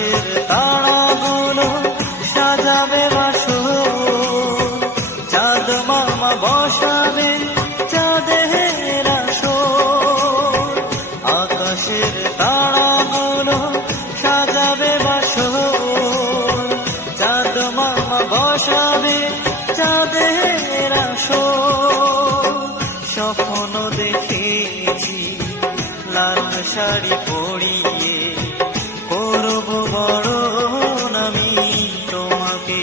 আকাশের তারাগুলো সাজাবে বাসর, চাঁদ মামা বসাবে চাঁদের আসর। আকাশের তারাগুলো সাজাবে বাসর, চাঁদ মামা বসাবে চাঁদের আসর। স্বপ্ন দেখেছি লাল শাড়ি পরিয়ে, করব বরণ আমি তোমাকে।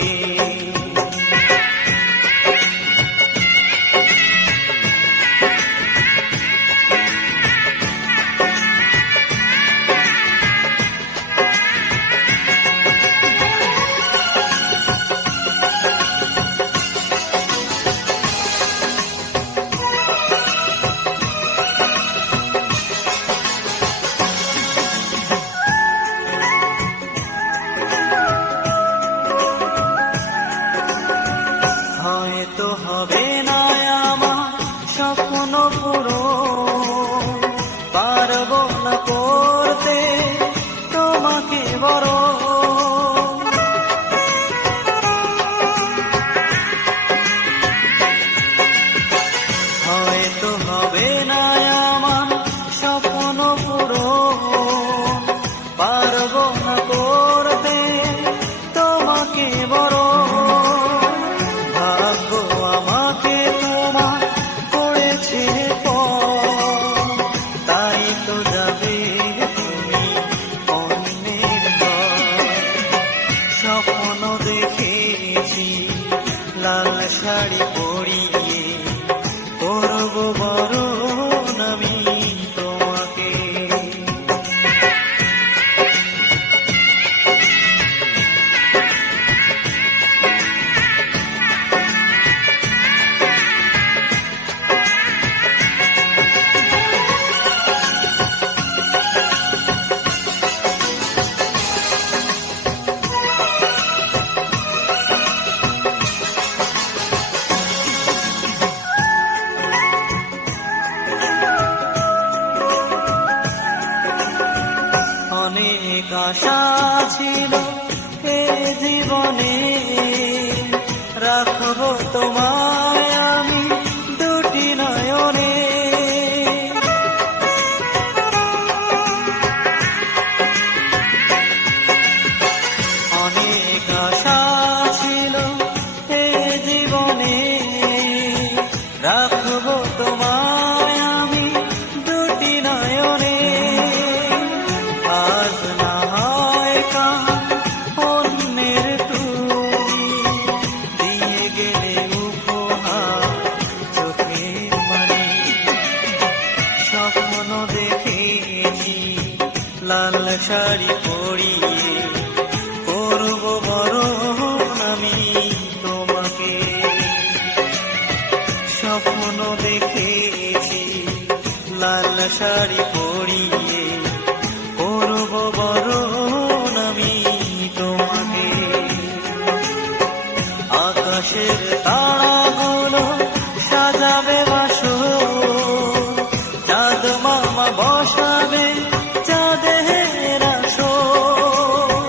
হয়তো হবে না আমার স্বপ্ন পূরণ, পারবো না করতে তোমাকে বরণ। হয়তো হবে না আমার স্বপ্ন পূরণ, পারবো না করতে তোমাকে বরণ। স্বপ্ন দেখেছি লাল শাড়ি পরিয়ে, করব বরণ আমি তোমাকে। অনেক আশা ছিল এ জীবনে, রাখবো তোমায় আমি দুটি নয়নে। অনেক আশা ছিল এ জীবনে, রাখবো তোমায় আমি দুটি নয়নে। আজ না হয় কাল অন্যের তুমি দিয়ে গেলে উপহার চোখের মনি। স্বপ্ন দেখেছি লাল শাড়ি পরিয়ে, করব বরণ আমি তোমাকে। স্বপ্ন দেখেছি লাল শাড়ি পরিয়ে, করব বরণ আমি তোমাকে। আকাশের তারাগুলো সাজাবে বাসর, চাঁদ মামা বসাবে চাঁদের আসর।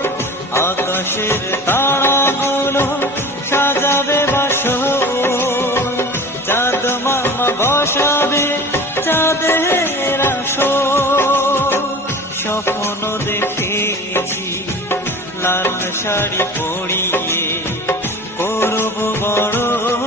আকাশের তারাগুলো সাজাবে বাসর, চাঁদ মামা বসাবে চাঁদের আসর। স্বপ্ন দেখেছি লাল শাড়ি পরিয়ে, করব বরণ